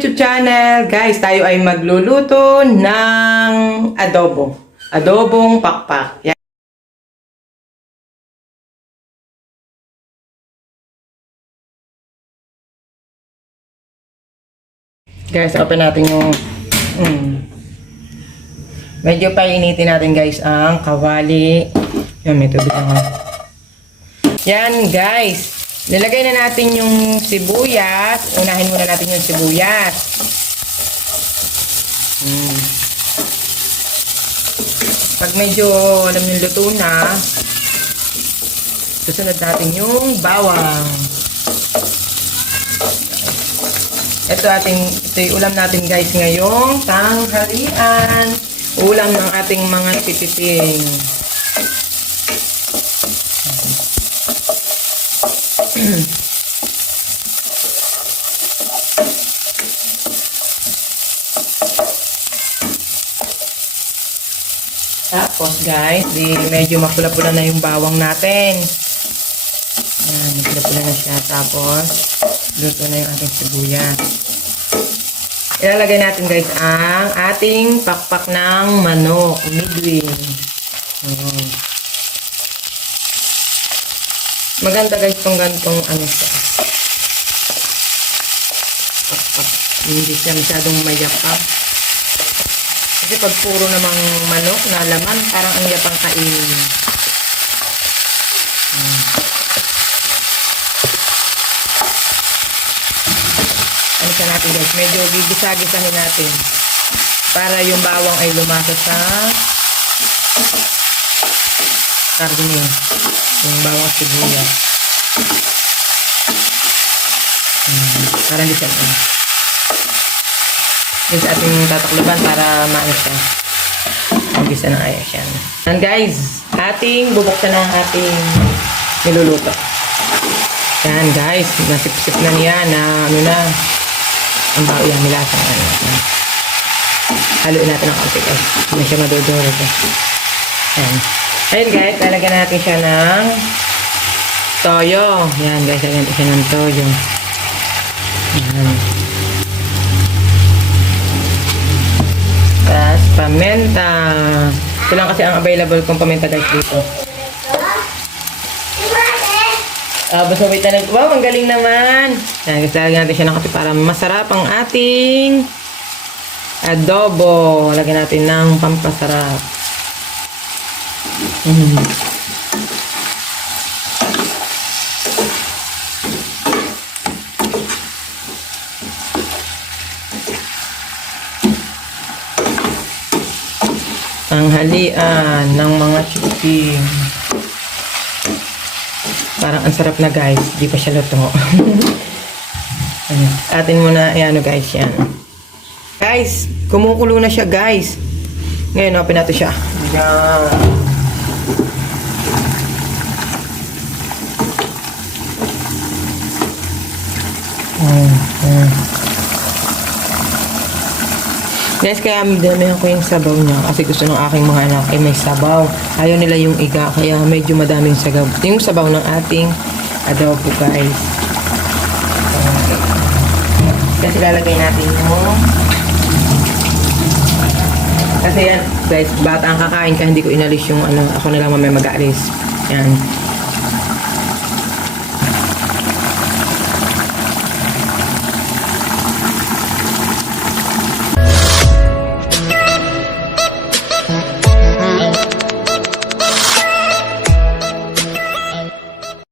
YouTube channel. Guys, tayo ay magluluto ng adobo. Adobong pakpak. Yan. Guys, open natin yung... Mm, medyo painitin natin guys ang kawali. Yan, may tubig ako. Yan guys. Nilagay na natin yung sibuyas. Unahin muna natin yung sibuyas. Mm. Pag medyo alam yung luto na, susunod natin yung bawang. Ito ating, ito yung ulam natin guys ngayong tanghalian. Ulam ng ating mga tititing. Tapos guys, di medyo mapula-pula na yung bawang natin. Ayan, mapula-pula na siya. Tapos, luto na yung ating sibuyas. Ilalagay natin guys ang ating pakpak ng manok, midwing. Ayan. Maganda guys itong ganitong ano siya. Hindi siya masyadong mayapa. Kasi pag puro namang manok na laman, parang ang yapang kainin. Hmm. Ano siya natin guys, medyo gigisa-gisahin natin para yung bawang ay lumasa sa karne. Yung bawang sibuyas. Hmm. Para hindi siya ano. Yung sa ating tatakluban para maano siya. Magisa ng ayos yan. And guys, ating bubuksan ang ating niluluto. Yan guys, nasip-sip na niya na ano na. Ang bao yan, nilasa na ano. Haluin natin ang konti guys. Hindi siya madudurog. Eh. Yan. Ayun guys, lalagyan natin siya ng toyo. Yan guys, lalagyan natin siya ng toyo. Yan. Tapos, pamenta. Ito lang kasi ang available kong pamenta guys dito. Ah, basta wait na Wow, ang galing naman. Yan, guys, lalagyan natin siya ng kape para masarap ang ating adobo. Lagyan natin ng pampasarap. Mm. Tanghalian ng mga chicken. Parang ang sarap na guys. Di pa siya luto. Atin muna, ayan o guys, yan. Guys, kumukulo na siya guys. Ngayon, open natin siya. Yan. Mm. Guys, kaya dinamihan ko yung sabaw niya kasi gusto ng aking mga anak ay may sabaw. Ayaw nila yung iga, kaya medyo madaming sabaw. Yung sabaw ng ating adobo, guys. Kasi lalagay natin yung... Kasi yan, guys, bata ang kakain kaya hindi ko inalis yung ano, ako na lang mamaya mag-aalis. Yan.